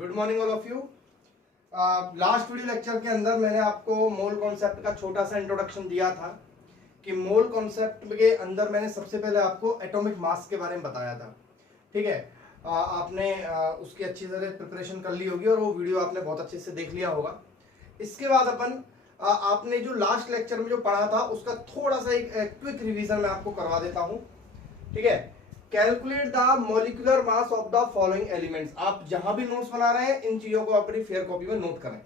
Good morning all of you. Last video lecture के अंदर मैंने आपको मोल कॉन्सेप्ट का छोटा सा इंट्रोडक्शन दिया था कि मोल कॉन्सेप्ट के अंदर मैंने सबसे पहले आपको एटॉमिक मास के बारे में बताया था। ठीक है, आपने उसकी अच्छी तरह प्रिपरेशन कर ली होगी और वो वीडियो आपने बहुत अच्छे से देख लिया होगा। इसके बाद अपन आपने जो लास्ट लेक्चर में जो पढ़ा था उसका थोड़ा सा एक क्विक रिवीजन मैं आपको करवा देता हूँ। ठीक है, calculate the molecular mass of the following elements. आप जहां भी नोट्स बना रहे हैं इन चीजों को अपनी फेयर कॉपी में नोट करें।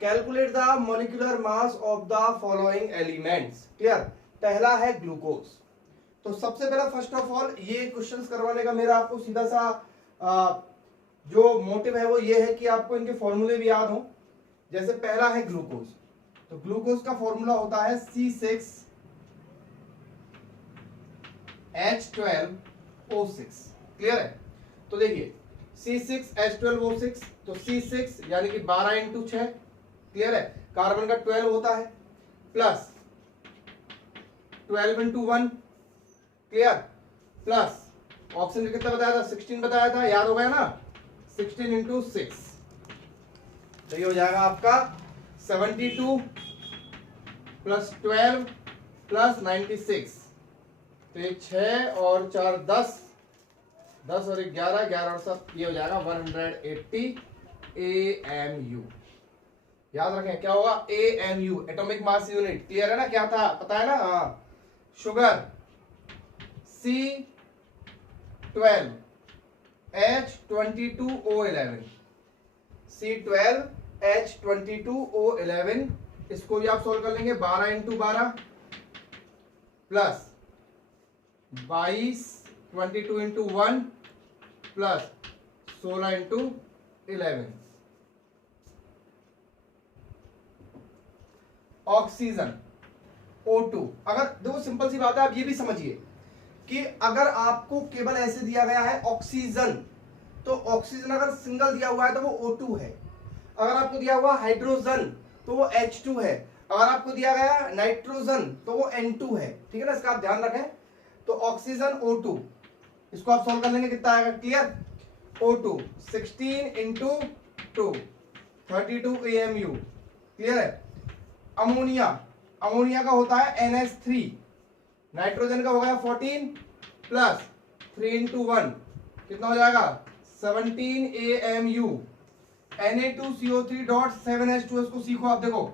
Calculate the molecular mass of the following elements. Clear? पहला है ग्लूकोज। तो सबसे पहला फर्स्ट ऑफ ऑल ये क्वेश्चंस करवाने का मेरा आपको सीधा सा जो मोटिव है वो ये है कि आपको इनके फॉर्मूले भी याद हो। जैसे पहला है ग्लूकोज, तो ग्लूकोज का फॉर्मूला होता है C6H12O6। क्लियर है? तो देखिए C6H12O6, तो C6 यानी कि 12 इंटू 6। क्लियर है? कार्बन का 12 होता है plus 12 into 1। Clear? Plus option कितना बताया था? 16 बताया था, याद हो गया ना? 16 इंटू 6, तो ये हो जाएगा आपका 72 प्लस 12 प्लस 96। तो ये 6 और 4 10, 10 और 11, 11 और 7, ये हो जाएगा 180 AMU। याद रखें क्या होगा? AMU, atomic mass unit. Clear है ना? क्या था पता है ना? हाँ, शुगर C12H22O11, C12H22O11, इसको भी आप सोल्व कर लेंगे। 12 into 12 plus 22, 22 into 1 plus 16 into 11। Oxygen O2। अगर देखो सिंपल सी बात है, आप ये भी समझिए कि अगर आपको केवल ऐसे दिया गया है ऑक्सीजन, तो ऑक्सीजन अगर सिंगल दिया हुआ है तो वो O2 है। अगर आपको दिया हुआ हाइड्रोजन तो वो H2 है। अगर आपको दिया गया नाइट्रोजन तो वो N2 है। ठीक है ना? इसका आप ध्यान रखें। तो ऑक्सीजन O2, इसको आप सॉल्व कर लेंगे, कितना आएगा? Clear? O2 16 into 2, 32 AMU। Clear है? अमोनिया, अमोनिया का होता है NH3, नाइट्रोजन का हो गया 14 प्लस 3 इंटू 1, कितना हो जाएगा? 17 AMU। Na2CO3.7H2, इसको सीखो आप। देखो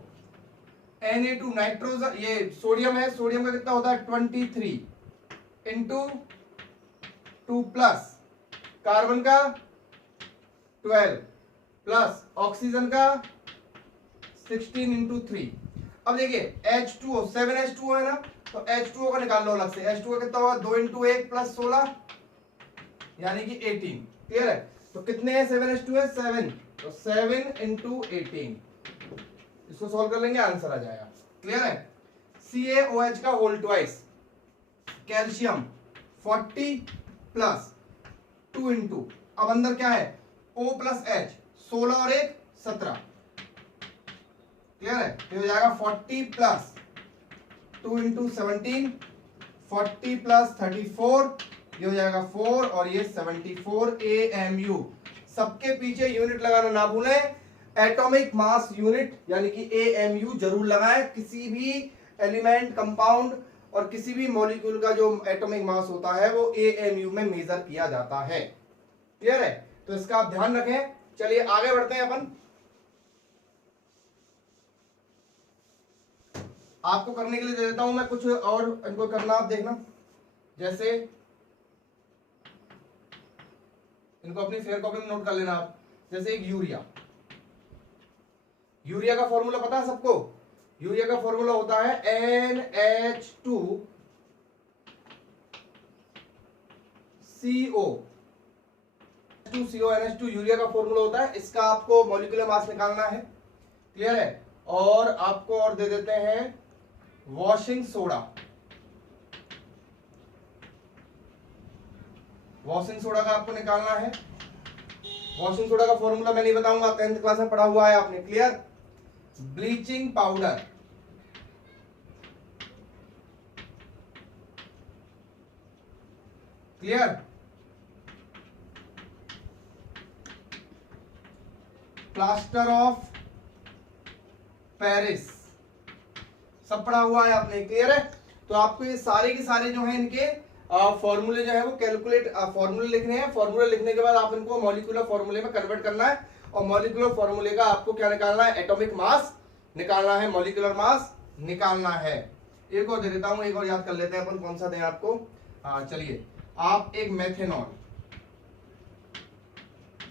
Na2 नाइट्रोजन, ये सोडियम है, सोडियम का कितना होता है? 23 इंटू 2 प्लस कार्बन का 12 प्लस ऑक्सीजन का 16 इंटू 3। अब देखिए H2O, 7H2O है ना, तो H2O का निकाल लो अलग से। H2O कितना होगा? 2 इंटू 1 प्लस 16 यानी कि 18। क्लियर है? तो कितने हैं? 7H2 है 7, तो 7 इंटू 18, इसको सॉल्व कर लेंगे, आंसर आ जाएगा। क्लियर है? CaOH का whole twice, calcium 40 plus 2 into, अब अंदर क्या है? O प्लस H, 16 और 1 17। क्लियर है? तो हो जाएगा 40 प्लस 2 इंटू 17, 40 प्लस 34, ये हो जाएगा 4 और ये 74 AMU। सबके पीछे यूनिट लगाना ना भूलें, एटॉमिक मास यूनिट यानी कि AMU जरूर लगाएं। किसी भी एलिमेंट, कंपाउंड और किसी भी मॉलिक्यूल का जो एटॉमिक मास होता है वो AMU में मेजर किया जाता है। क्लियर है? तो इसका आप ध्यान रखें। चलिए आगे बढ़ते हैं अपन। आपको करने के लिए दे देता हूं मैं कुछ और, इनको करना आप देखना। जैसे इनको अपनी फेयर कॉपी में नोट कर लेना आप। जैसे एक यूरिया, यूरिया का फॉर्मूला पता है सबको? यूरिया का फॉर्मूला होता है NH2CO, NH2 यूरिया का फॉर्मूला होता है। इसका आपको मॉलिक्यूलर मास निकालना है। क्लियर है? और आपको और दे देते हैं वॉशिंग सोडा। वॉशिंग सोडा का आपको निकालना है। वॉशिंग सोडा का फॉर्मूला मैं नहीं बताऊंगा, 10th क्लास में पढ़ा हुआ है आपने। Clear? Bleaching powder, clear? Plaster of Paris, सब पढ़ा हुआ है आपने, क्लियर है। तो आपको ये सारे के सारे जो है इनके फॉर्मूले जो है वो कैलकुलेट फॉर्मूले लिखने हैं। फॉर्मूले लिखने के बाद आप इनको मॉलिक्यूलर फॉर्मूले में कन्वर्ट करना है और मॉलिक्यूलर फॉर्मूले का आपको क्या निकालना है, एटॉमिक मास निकालना है, मॉलिक्यूलर मास निकालना है। एक और दे देता हूं, एक और याद कर लेते हैं अपन, कौन सा दें आपको। चलिए आप एक मेथेनॉल,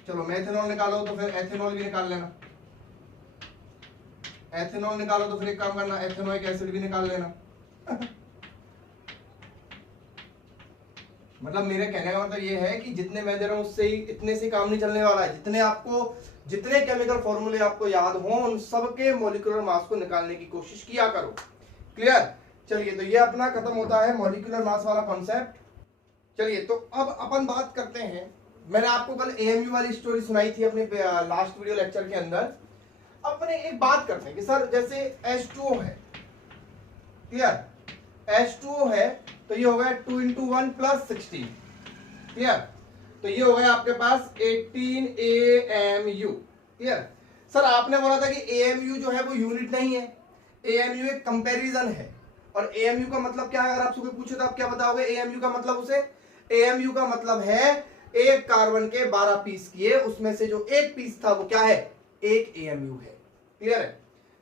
चलो मेथेनॉल निकालो तो फिर एथेनॉल भी निकाल लेना, एथेनॉल निकालो तो फिर एक काम करना, एथेनोइक एसिड भी निकाल लेना। मतलब मेरे कहने का मतलब ये है कि जितने मैं दे रहा हूं उससे ही इतने से काम नहीं चलने वाला है। जितने केमिकल फॉर्मूले आपको याद हो उन सबके मॉलिक्यूलर मास को निकालने की कोशिश किया करो, क्लियर। चलिए तो ये अपना खत्म होता है मॉलिक्यूलर मास वाला कॉन्सेप्ट। चलिए तो अब अपन बात करते हैं, मैंने आपको कल एएमयू वाली स्टोरी सुनाई थी अपने लास्ट वीडियो लेक्चर के अंदर। अपने एक बात करते हैं कि सर जैसे H2O है, क्लियर, H2O है तो ये हो गया 2 × 1 + 16, क्लियर। तो ये हो गया आपके पास 18 AMU, क्लियर। सर आपने बोला था कि AMU जो है वो यूनिट नहीं है, AMU एक कंपैरिजन है। और AMU का मतलब क्या है, अगर आपसे कोई पूछे तो आप क्या बताओगे AMU का मतलब? उसे AMU का मतलब है एक कार्बन के 12 पीस किए, उसमें से जो एक पीस था वो क्या है, एक AMU है, क्लियर है।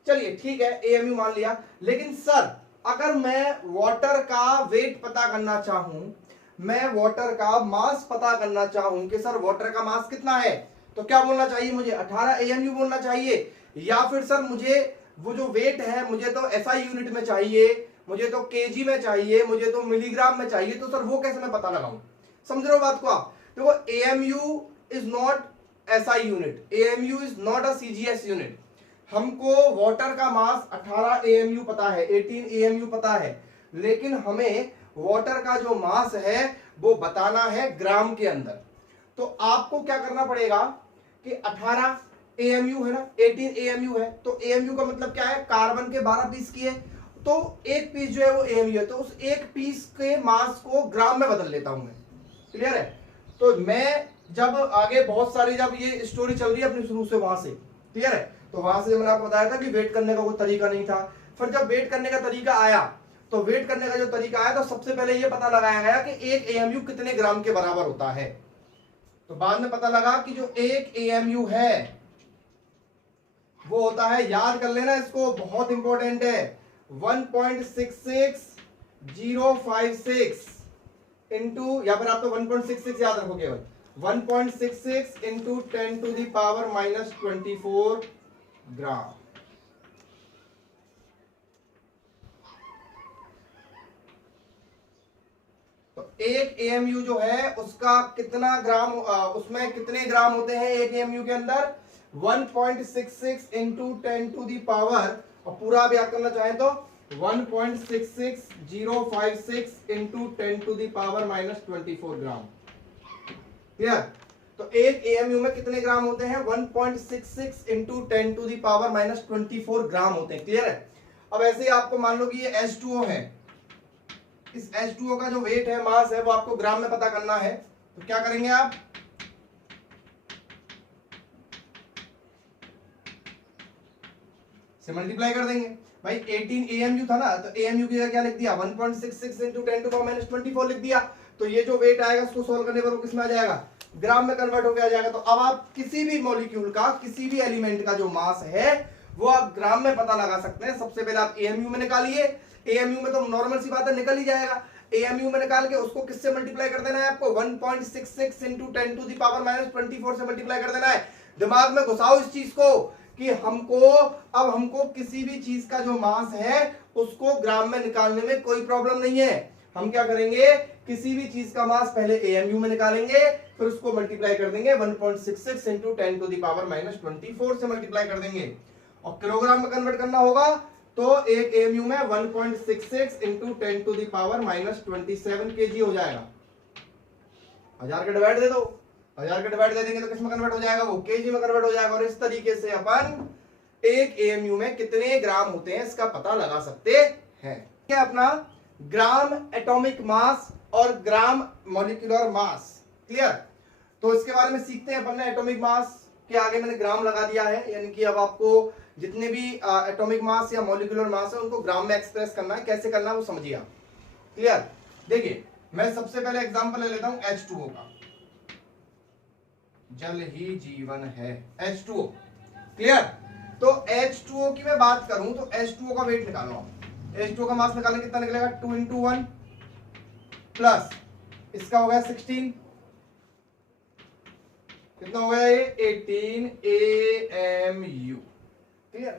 चलिए ठीक है, AMU मान लिया। लेकिन सर अगर मैं वाटर का वेट पता करना चाहूं, मैं वाटर का मास पता करना चाहूं कि सर वाटर का मास कितना है, तो क्या बोलना चाहिए मुझे? 18 AMU बोलना चाहिए, या फिर सर मुझे वो जो वेट है मुझे तो SI यूनिट में चाहिए, मुझे तो केजी में चाहिए, मुझे तो मिलीग्राम में चाहिए, तो सर वो कैसे मैं पता लगाऊं? समझ रहे हो बात को आप? देखो AMU is not SI unit, AMU is not a CGS unit. हमको वाटर का मास 18 AMU पता है, 18 AMU पता है, लेकिन हमें वाटर का जो मास है वो बताना है ग्राम के अंदर। तो आपको क्या करना पड़ेगा कि 18 AMU है ना, 18 AMU है, तो AMU का मतलब क्या है, कार्बन के 12 पीस किए, तो एक पीस जो है वो AMU है, तो उस एक पीस के मास को ग्राम में बदल लेता हूं मैं, क्लियर है। तो मैं जब आगे बहुत सारी, जब ये स्टोरी चल रही है अपनी शुरू से वहां से, क्लियर है, तो वहां से मैंने आपको बताया था कि वेट करने का कोई तरीका नहीं था। फिर जब वेट करने का तरीका आया, तो वेट करने का जो तरीका आया तो सबसे पहले ये पता लगाया गया कि एक AMU कितने ग्राम के बराबर होता है। तो बाद में पता लगा कि जो एक AMU है वो होता है, याद कर लेना इसको, बहुत इंपॉर्टेंट है, 1.66056 इंटू, या फिर आप तो 1.66 याद रखो केवल, 1.66 इंटू 10⁻⁻24 ग्राम। तो एक AMU जो है उसका कितना ग्राम, उसमें कितने ग्राम होते हैं एक AMU के अंदर? 1.66 इंटू 10⁻, और पूरा भी याद करना चाहें तो 1.66056 इंटू 10⁻⁻24 ग्राम, क्लियर। तो एक AMU में कितने ग्राम होते हैं? 1.66 इंटू 10⁻⁻24 ग्राम होते हैं, क्लियर है। अब ऐसे ही आपको मान लो कि ये H2O है, इस H2O का जो वेट है, मास है, वो आपको ग्राम में पता करना है। तो क्या करेंगे आप, से मल्टीप्लाई कर देंगे। भाई 18 AMU था ना, तो AMU की जगह क्या लिख दिया, 1.66 इंटू 10⁻⁻24 लिख दिया। तो ये जो वेट आएगा उसको सोल्व करने पर वो किसमें आ जाएगा, ग्राम में कन्वर्ट होकर आ जाएगा। तो अब आप किसी भी मॉलिक्यूल का, किसी भी एलिमेंट का जो मास है वो आप ग्राम में पता लगा सकते हैं। सबसे पहले आप AMU में निकालिए, AMU में तो नॉर्मल सी बात है, निकल ही जाएगा। AMU में निकाल के उसको किससे मल्टीप्लाई कर देना है आपको, 1.66 इंटू 10⁻⁻24 से मल्टीप्लाई कर देना है। दिमाग में घुसाओ इस चीज को कि हमको किसी भी चीज का जो मास है उसको ग्राम में निकालने में कोई प्रॉब्लम नहीं है। हम क्या करेंगे, किसी भी चीज का मास पहले AMU में निकालेंगे, फिर उसको मल्टीप्लाई कर देंगे 1.66 इंटू 10⁻⁻24 से मल्टीप्लाई कर देंगे, और किलोग्राम में कन्वर्ट करना होगा तो एक AMU में 1.66 इंटू 10⁻⁻27 kg हो जाएगा। 1000 का डिवाइड दे दो, 1000 का डिवाइड दे देंगे तो किसमें कन्वर्ट हो जाएगा, वो केजी में कन्वर्ट हो जाएगा। और इस तरीके से अपन एक AMU में कितने ग्राम होते हैं इसका पता लगा सकते हैं। क्या अपना ग्राम एटॉमिक मास और ग्राम मॉलिक्यूलर मास, क्लियर। तो इसके बारे में सीखते हैं अपन ने, एटॉमिक मास के आगे मैंने ग्राम लगा दिया है, यानी कि अब आपको जितने भी एटॉमिक मास या मॉलिक्यूलर मास है उनको ग्राम में एक्सप्रेस करना है। कैसे करना है वो समझिए आप। क्लियर? देखिए मैं सबसे पहले एग्जांपल ले लेता हूं H2O का। जल ही जीवन है, H2O। क्लियर? तो H2O की मैं बात करूं तो H2O का वेट निकालो आप। H2O का मास निकालने कितना निकलेगा? 2 × 1 प्लस इसका हो गया 16, कितना हो गया ये? 18 AMU। क्लियर?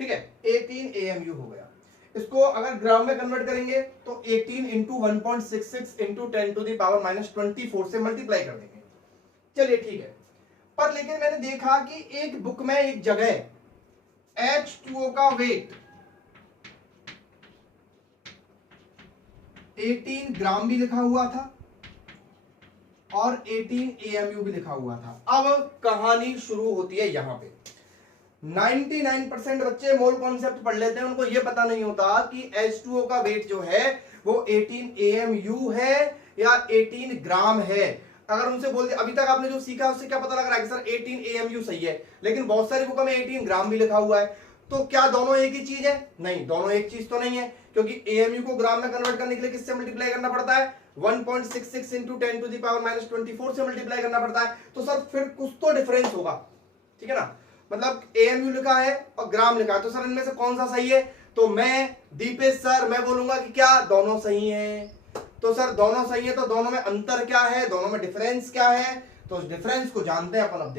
ठीक है, 18 AMU हो गया। इसको अगर ग्राम में कन्वर्ट करेंगे तो 18 × 1.66 × 10⁻24 से मल्टीप्लाई कर देंगे। चलिए ठीक है, पर लेकिन मैंने देखा कि एक बुक में एक जगह H2O का वेट 18 ग्राम भी लिखा हुआ था और 18 AMU भी लिखा हुआ था। अब कहानी शुरू होती है यहां पे। 99% बच्चे मोल कॉन्सेप्ट पढ़ लेते हैं, उनको यह पता नहीं होता कि H2O का वेट जो है वो 18 AMU है या 18 ग्राम है। अगर उनसे बोल दे, अभी तक आपने जो सीखा उससे क्या पता लग रहा है कि सर 18 AMU सही है, लेकिन बहुत सारी बुकों में 18 ग्राम भी लिखा हुआ है। तो क्या दोनों एक ही चीज है? नहीं, दोनों एक चीज तो नहीं है, क्योंकि AMU को ग्राम में कन्वर्ट करने के लिए किससे मल्टीप्लाई करना पड़ता है? 1.66 × 10⁻24 से मल्टीप्लाई करना पड़ता है। तो सर फिर कुछ तो डिफरेंस होगा, ठीक है ना? मतलब AMU लिखा है और ग्राम लिखा है, तो सर इनमें से कौन सा सही है? तो मैं दीपेश सर मैं बोलूंगा कि क्या दोनों सही हैं। तो सर दोनों सही है, तो दोनों में अंतर क्या है, दोनों में डिफरेंस क्या है? तो उस डिफरेंस को जानते हैं अपन। अब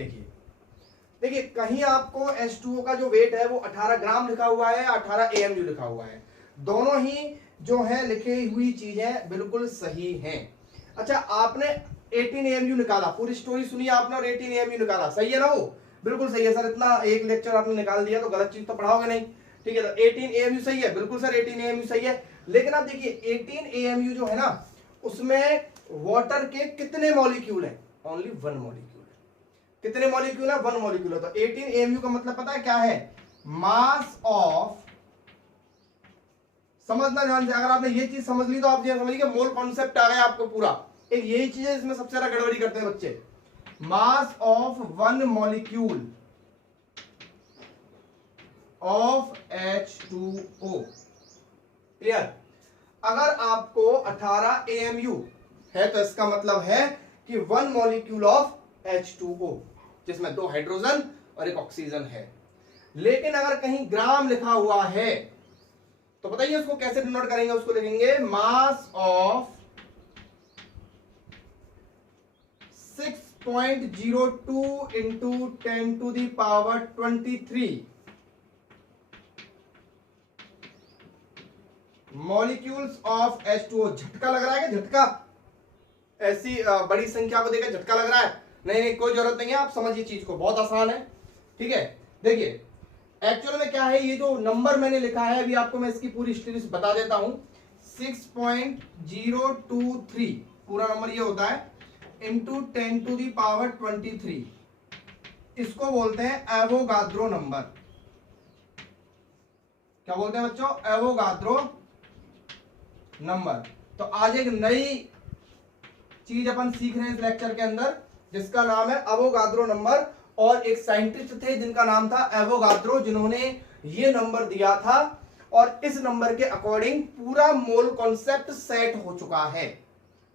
देखिए कहीं आपको H2O का जो वेट है वो 18 ग्राम लिखा हुआ है, 18 AMU लिखा हुआ है। दोनों ही जो है लिखी हुई चीजें बिल्कुल सही हैं। अच्छा, आपने 18 AMU निकाला, पूरी स्टोरी सुनी आपने और 18 AMU निकाला, सही है ना? वो बिल्कुल सही है सर, इतना एक लेक्चर आपने निकाल दिया तो गलत चीज तो पढ़ाओगे नहीं, ठीक है? तो 18 AMU सही है, बिल्कुल सर 18 AMU सही है। लेकिन आप देखिए 18 AMU जो है ना, उसमें वाटर के कितने मॉलिक्यूल हैं? ओनली 1 मॉलिक्यूल है। कितने मॉलिक्यूल है? 1 मॉलिक्यूल है। तो 18 AMU का मतलब पता है क्या है? मास ऑफ, समझना ध्यान से, अगर आपने ये चीज समझ ली तो आप ये समझिए मोल कॉन्सेप्ट आ गया आपको पूरा। एक यही चीज है इसमें सबसे ज्यादा गड़बड़ी करते हैं बच्चे। Mass of 1 molecule of H2O। Clear? अगर आपको 18 AMU है तो इसका मतलब है कि 1 मॉलिक्यूल ऑफ H2O, जिसमें 2 हाइड्रोजन और 1 ऑक्सीजन है। लेकिन अगर कहीं ग्राम लिखा हुआ है तो बताइए उसको कैसे डिनोट करेंगे? उसको लिखेंगे mass of 6.02 × 10⁻23 molecules of H2O। झटका लग रहा है क्या? झटका, ऐसी बड़ी संख्या को देखकर झटका लग रहा है? नहीं, कोई जरूरत नहीं है, आप समझिए चीज को, बहुत आसान है। ठीक है, देखिए एक्चुअल में क्या है, ये जो नंबर मैंने लिखा है अभी आपको मैं इसकी पूरी हिस्ट्री बता देता हूं। 6.023 पूरा नंबर ये होता है इंटू 10⁻23। इसको बोलते हैं एवोगाद्रो नंबर। क्या बोलते हैं बच्चों? Avogadro number. तो आज एक नई चीज अपन सीख रहे हैं इस लेक्चर के अंदर, जिसका नाम है एवोगाद्रो नंबर। और एक साइंटिस्ट थे जिनका नाम था एवोगाद्रो, जिन्होंने ये नंबर दिया था और इस नंबर के अकॉर्डिंग पूरा मोल कॉन्सेप्ट सेट हो चुका है।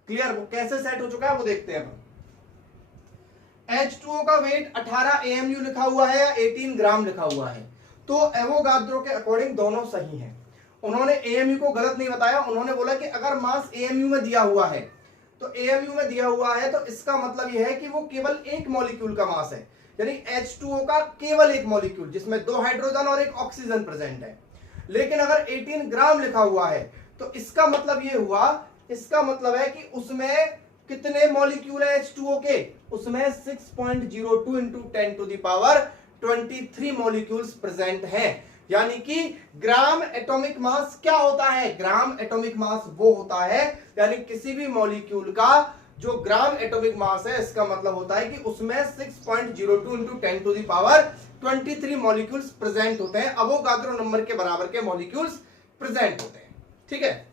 क्लियर? वो कैसे सेट हो चुका है वो देखते हैं अपन। H2O का वेट 18 AMU लिखा हुआ है या 18 ग्राम लिखा हुआ है, तो एवोगाद्रो के अकॉर्डिंग दोनों सही हैं। उन्होंने AMU को गलत नहीं बताया, उन्होंने बोला कि अगर मास AMU में दिया हुआ है तो AMU में दिया हुआ है तो इसका मतलब यह है कि वो केवल एक मॉलिक्यूल का मास है, यानी H2O का केवल एक मॉलिक्यूल जिसमें 2 हाइड्रोजन और 1 ऑक्सीजन प्रेजेंट है। लेकिन अगर 18 ग्राम लिखा हुआ है तो इसका मतलब ये हुआ, इसका मतलब है कि उसमें कितने मॉलिक्यूल है H2O के? उसमें 6.02 × 10⁻23 मॉलिक्यूल्स प्रेजेंट हैं। यानी कि ग्राम एटॉमिक मास क्या होता है? ग्राम एटॉमिक मास वो होता है, यानी किसी भी मॉलिक्यूल का जो ग्राम एटॉमिक मास है, इसका मतलब होता है कि उसमें 6.02 × 10⁻23 मॉलिक्यूल्स प्रेजेंट होते हैं। एवोगाद्रो नंबर के बराबर के मॉलिक्यूल्स प्रेजेंट होते हैं। ठीक है,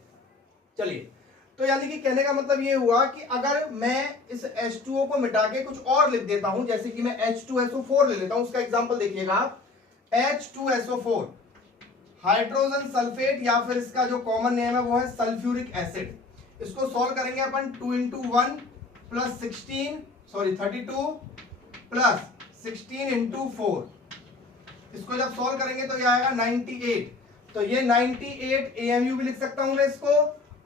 चलिए तो यानी कि कहने का मतलब ये हुआ कि अगर मैं इस H2O को मिटा के कुछ और लिख देता हूं, जैसे कि मैं H2SO4 ले लेता हूं, उसका एग्जांपल देखिएगा आप, H2SO4 हाइड्रोजन सल्फेट, या फिर इसका जो कॉमन नेम है वो है सल्फ्यूरिक एसिड। इसको सॉल्व करेंगे अपन 2 into 1 प्लस 32 प्लस 16 into 4। इसको जब सॉल्व करेंगे तो ये आएगा 98। तो ये 98 AMU भी लिख सकता हूं मैं इसको,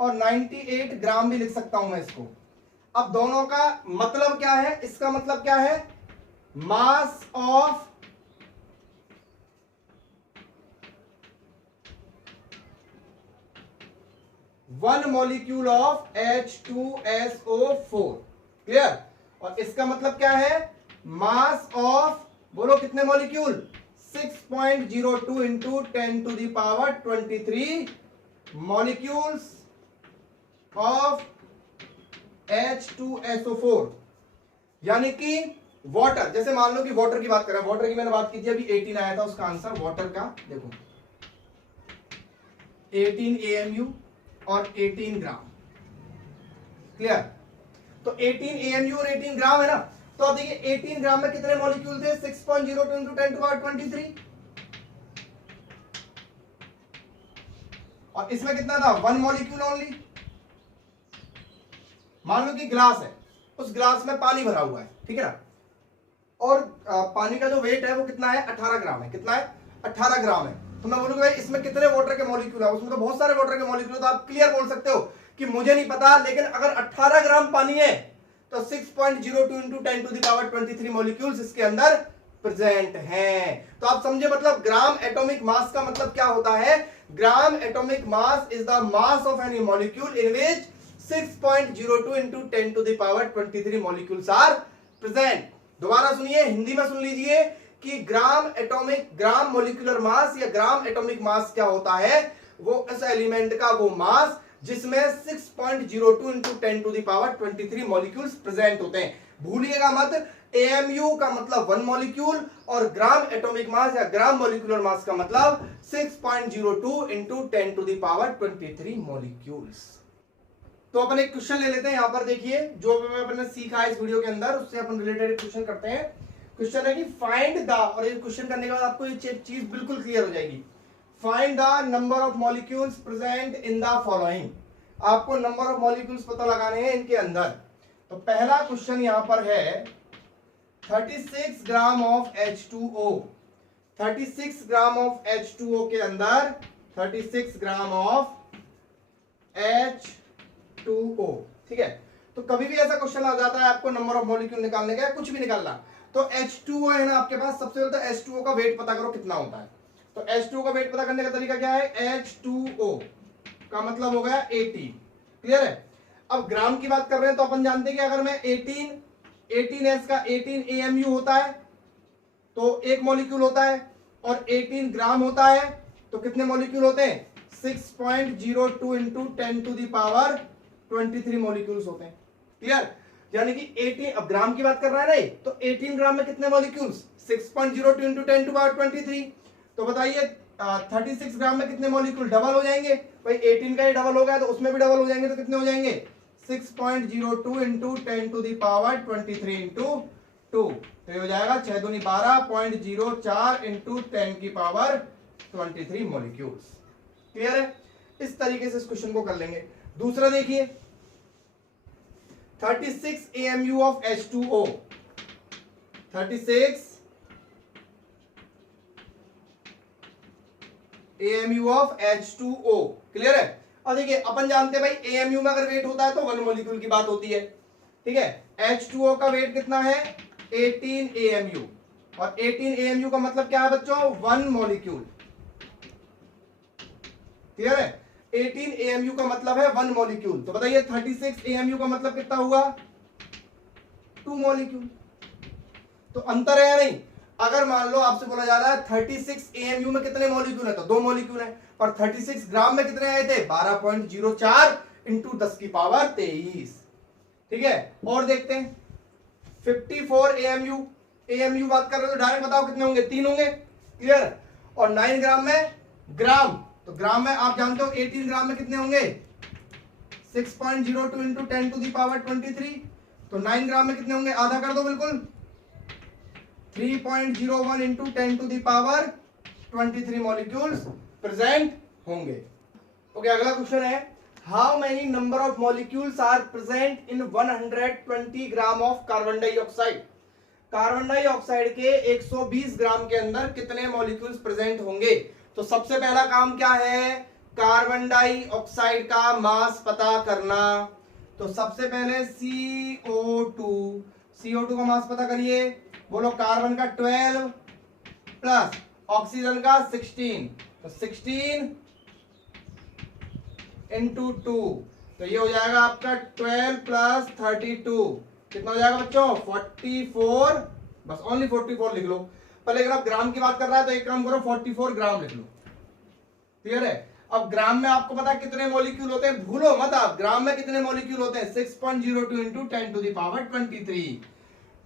और 98 ग्राम भी लिख सकता हूं मैं इसको। अब दोनों का मतलब क्या है? इसका मतलब क्या है? Mass of one molecule of H2SO4, clear. और इसका मतलब क्या है? मास ऑफ, बोलो कितने molecule? 6.02 into 10 to the power 23 molecules of H2SO4। यानी कि वाटर, जैसे मान लो कि वाटर की बात करें, वाटर की मैंने बात की थी अभी, 18 आया था उसका आंसर वाटर का, देखो 18 AMU और 18 ग्राम, क्लियर। तो 18 AMU और 18 ग्राम है ना, तो अब देखिए 18 ग्राम में कितने मॉलिक्यूल थे? 6.02 इंटू 10 टू पावर 23, और इसमें कितना था? 1 मॉलिक्यूल ओनली। मान लो कि ग्लास है, उस ग्लास में पानी भरा हुआ है, ठीक है ना, और पानी का जो वेट है वो कितना है? 18 ग्राम है। कितना है? 18 ग्राम है। तो मैं बोलूंगा भाई इसमें कितने वाटर के मॉलिक्यूल है? उसमें तो बहुत सारे वाटर के मॉलिक्यूल है। तो आप क्लियर बोल सकते हो कि मुझे नहीं पता, लेकिन अगर 18 ग्राम पानी है तो 6.02 into 10 to the power 23 molecules इसके अंदर प्रेजेंट हैं। तो आप समझे, मतलब ग्राम एटॉमिक मास का मतलब क्या होता है? Gram atomic mass is the mass of any molecule in which 6.02 into 10 to the power 23 molecules are present. दोबारा सुनिए, हिंदी में सुन लीजिए कि ग्राम मॉलिक्यूलर मास या ग्राम एटॉमिक मास क्या होता है? वो इस एलिमेंट का वो मास जिसमें 6.02 into 10 to the power 23 molecules present होते हैं। भूलिएगा मत, AMU का मतलब 1 मॉलिक्यूल, और ग्राम एटॉमिक मास या ग्राम मॉलिक्यूलर मास का मतलब 6.02 into 10 to the power 23 molecules. तो अपन एक क्वेश्चन ले लेते हैं, यहां पर देखिए, जो अपने सीखा है इस वीडियो के अंदर उससे अपन रिलेटेड क्वेश्चन करते हैं। क्वेश्चन है कि फाइंड द, और ये क्वेश्चन करने के बाद आपको ये चीज बिल्कुल क्लियर हो जाएगी। Find the number of molecules present in the following. आपको नंबर ऑफ मॉलिक्यूल्स पता लगाने हैं इनके अंदर। तो पहला क्वेश्चन यहां पर है 36 gram of H2O। 36 gram of H2O के अंदर 36 ग्राम ऑफ H2O, ठीक है। तो कभी भी ऐसा क्वेश्चन आ जाता है आपको नंबर ऑफ मॉलिक्यूल निकालने का, कुछ भी निकालना, तो H2O है ना आपके पास, सबसे पहले तो H2O का वेट पता करो कितना होता है। तो H2O का वेट पता करने का तरीका क्या है? H2O का मतलब हो गया 18, क्लियर है। अब ग्राम की बात कर रहे हैं तो अपन जानते हैं कि अगर मैं 18S का 18 AMU होता है तो एक मॉलिक्यूल होता है, और 18 ग्राम होता है तो कितने मॉलिक्यूल होते हैं? 6.02 into 10 to the power 23 molecules होते हैं, क्लियर। यानी कि 18, अब ग्राम की बात कर रहा है नहीं, तो 18 ग्राम में कितने मॉलिक्यूल्स? 6.02 into 10 to power 23। तो बताइए 36 ग्राम में कितने मॉलिक्यूल? डबल हो जाएंगे भाई, 18 का ही डबल हो गया तो उसमें भी डबल हो जाएंगे, तो कितने हो जाएंगे? 6.02 into 10 to the power 23 into 2, तो ये हो जाएगा 6 दूनी 12.04 इंटू 10 की पावर 23 मॉलिक्यूल्स, क्लियर है। इस तरीके से इस क्वेश्चन को कर लेंगे। दूसरा देखिए 36 AMU of H2O। 36 AMU of H2O, clear है। अब देखिए अपन जानते हैं भाई AMU में अगर वेट होता है तो 1 मॉलिक्यूल की बात होती है, ठीक है। H2O का वेट कितना है? 18 AMU, और 18 AMU का मतलब क्या है बच्चों? 1 मॉलिक्यूल, क्लियर है। 18 AMU का मतलब है 1 मॉलिक्यूल। तो बताइए 36 AMU का मतलब कितना हुआ? 2 मॉलिक्यूल। तो अंतर है या नहीं? अगर मान लो आपसे बोला जा रहा है 36 AMU में कितने मॉलिक्यूल है, तो 2 मॉलिक्यूल है, पर 36 ग्राम में कितने आए थे? 12.04 इंटू 10 की पावर 23, ठीक है। और देखते हैं 54 AMU बात कर रहे हो तो डायरेक्ट बताओ कितने होंगे? 3 होंगे, क्लियर। और 9 ग्राम में ग्राम, तो ग्राम में आप जानते हो 18 ग्राम में कितने होंगे? 6.02 इंटू 10 टू दी पावर 23, तो 9 ग्राम में कितने होंगे, आधा कर दो बिल्कुल, 3.01 into 10 to the power 23 molecules present होंगे। ओके, अगला क्वेश्चन है, how many number of molecules are present in 120 gram of carbon dioxide. Carbon dioxide के 120 ग्राम के अंदर कितने मॉलिक्यूल्स प्रेजेंट होंगे। तो सबसे पहला काम क्या है, कार्बन डाइऑक्साइड का मास पता करना। तो सबसे पहले CO2 का मास पता करिए, बोलो कार्बन का 12 प्लस ऑक्सीजन का 16, तो 16 इंटू 2, तो ये हो जाएगा आपका 12 प्लस 32, कितना हो जाएगा बच्चों, 44, बस ओनली 44 लिख लो। पहले अगर आप ग्राम की बात कर रहा है तो एक काम करो 44 ग्राम लिख लो, क्लियर है। अब ग्राम में आपको पता है कितने मॉलिक्यूल होते हैं, भूलो मत आप, ग्राम में कितने मॉलिक्यूल होते हैं, 6.02 इंटू 10 टू द पावर 23।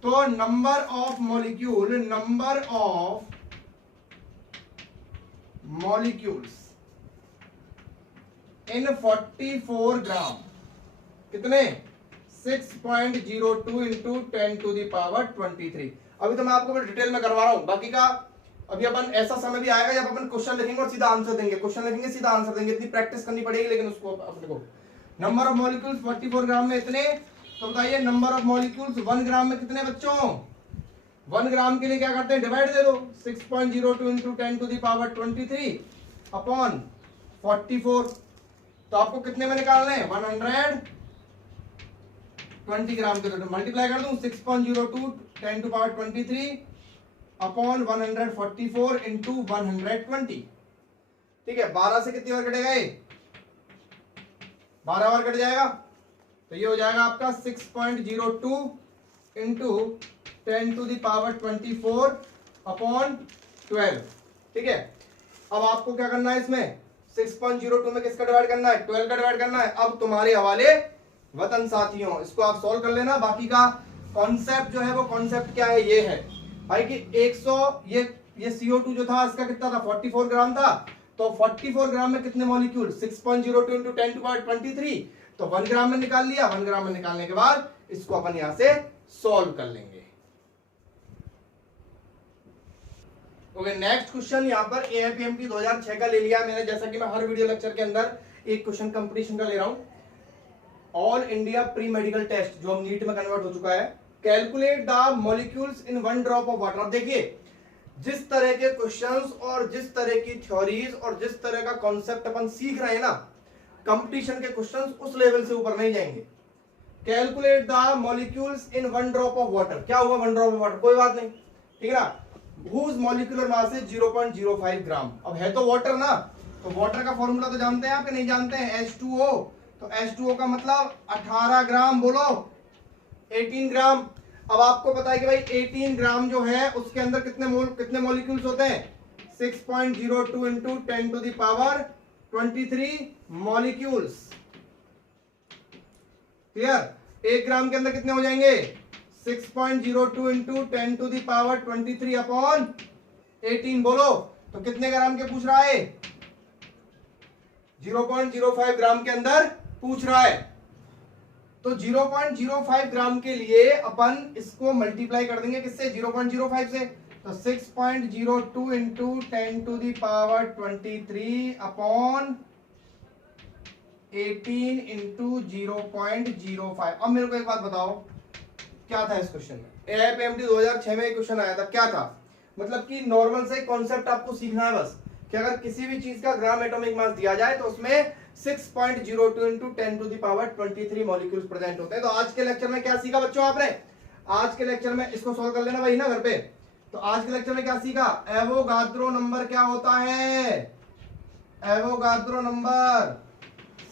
तो नंबर ऑफ मॉलिक्यूल्स इन 44 ग्राम कितने, 6.02 इंटू 10 टू द पावर 23। अभी तो मैं आपको डिटेल में करवा रहा हूं, बाकी का अभी अपन ऐसा समय भी आएगा जब अपन क्वेश्चन लिखेंगे और सीधा आंसर देंगे, क्वेश्चन लिखेंगे सीधा आंसर देंगे, इतनी प्रैक्टिस करनी पड़ेगी, लेकिन उसको अपने को नंबर ऑफ मॉलिक्यूल्स 44 ग्राम में इतने। तो बताइए नंबर ऑफ मॉलिक्यूल्स 1 ग्राम में कितने बच्चों, 1 ग्राम के लिए क्या करते हैं, डिवाइड दे दो, 6.02 into 10 to the power 23 upon 44। तो आपको कितने में निकालना है, 120 ग्राम के, तो मल्टीप्लाई कर दूं, 6.02 10 टू पावर 23 अपॉन 144 इंटू 120, ठीक है। 12 से कितनी बार कटेगा ये, 12 बार कट जाएगा, तो ये हो जाएगा आपका 6.02 into 10 to the power 24 upon 12, ठीक है। अब आपको क्या करना है, इसमें 6.02 में किसका डिवाइड करना है, 12 का डिवाइड करना है। अब तुम्हारे हवाले वतन साथियों, इसको आप सॉल्व कर लेना। बाकी का कॉन्सेप्ट जो है वो कॉन्सेप्ट क्या है, ये है भाई कि 100 ये CO2 जो था इसका कितना था, 44 ग्राम था। तो 44 ग्राम में कितने मॉलिक्यूल, 6.02 इंटू 10 टू पावर 23, तो 1 ग्राम में निकाल लिया। 1 ग्राम में निकालने के बाद इसको अपन यहां से सॉल्व कर लेंगे। ओके, नेक्स्ट क्वेश्चन यहाँ पर AIPMT 2006 का ले लिया मैंने, जैसा कि मैं हर वीडियो लेक्चर के अंदर एक क्वेश्चन कंपटीशन का ले रहा हूं। All India pre medical test जो नीट में कन्वर्ट हो चुका है, calculate the molecules in 1 drop of water. अब देखिए जिस तरह के क्वेश्चंस और जिस तरह की थ्योरीज और जिस तरह का कॉन्सेप्ट अपन सीख रहे हैं ना, कंपटीशन के क्वेश्चंस उस लेवल से ऊपर नहीं जाएंगे। Calculate the molecules in 1 drop of water, क्या हुआ 1 ड्रॉप ऑफ वाटर, कोई बात नहीं, ठीक है ना। Whose molecular mass is 0.05 ग्राम। अब है तो वाटर ना, तो वाटर का फॉर्मूला तो जानते हैं आप कि नहीं जानते हैं, H2O। तो H2O का मतलब 18 ग्राम, बोलो 18 ग्राम। अब आपको पता है कि भाई 18 ग्राम जो है उसके अंदर कितने मॉलिक्यूल्स होते हैं, 6.02 into 10 to the power 23 molecules, clear. 1 gram के अंदर कितने हो जाएंगे, 6.02 into 10 to the power 23 upon 18, बोलो तो कितने ग्राम के पूछ रहा है, 0.05 ग्राम के अंदर पूछ रहा है। तो 0.05 ग्राम के लिए अपन इसको मल्टीप्लाई कर देंगे किससे, 0.05 से। तो 6.02 into 10 to the power 23 upon 18 into 0.05। अब मेरे को एक बात बताओ, क्या था इस क्वेश्चन में, AIPMT 2006 में क्वेश्चन आया था, क्या था, मतलब कि नॉर्मल से कॉन्सेप्ट आपको सीखना है बस, कि अगर किसी भी चीज का ग्राम एटॉमिक मास दिया जाए तो उसमें 6.02 into 10 to the power 23 molecules present होते हैं। तो आज के लेक्चर में क्या सीखा बच्चों आपने, आज के लेक्चर में इसको सॉल्व कर लेना भाई ना घर पे। तो आज के लेक्चर में क्या सीखा, एवोगाद्रो नंबर क्या होता है, Avogadro number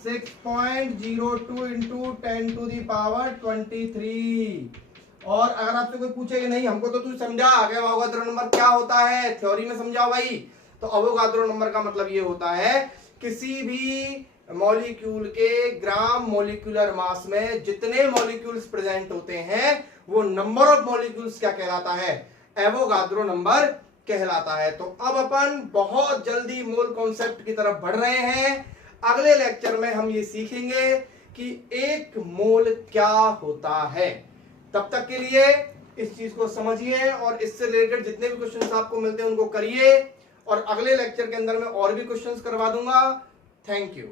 6.02 into 10 to the power 23। और अगर आपसे कोई पूछे कि नहीं हमको तो तू समझा आगे एवोगाद्रो नंबर क्या होता है, थ्योरी में समझाओ भाई, तो एवोगाद्रो नंबर का मतलब ये होता है किसी भी मॉलिक्यूल के ग्राम मोलिकुलर मास में जितने मॉलिक्यूल्स प्रेजेंट होते हैं वो नंबर ऑफ मॉलिक्यूल्स क्या कहलाता है, एवोगाद्रो नंबर कहलाता है। तो अब अपन बहुत जल्दी मूल कॉन्सेप्ट की तरफ बढ़ रहे हैं। अगले लेक्चर में हम ये सीखेंगे कि 1 मोल क्या होता है। तब तक के लिए इस चीज को समझिए और इससे रिलेटेड जितने भी क्वेश्चंस आपको मिलते हैं उनको करिए, और अगले लेक्चर के अंदर मैं और भी क्वेश्चंस करवा दूंगा। Thank you.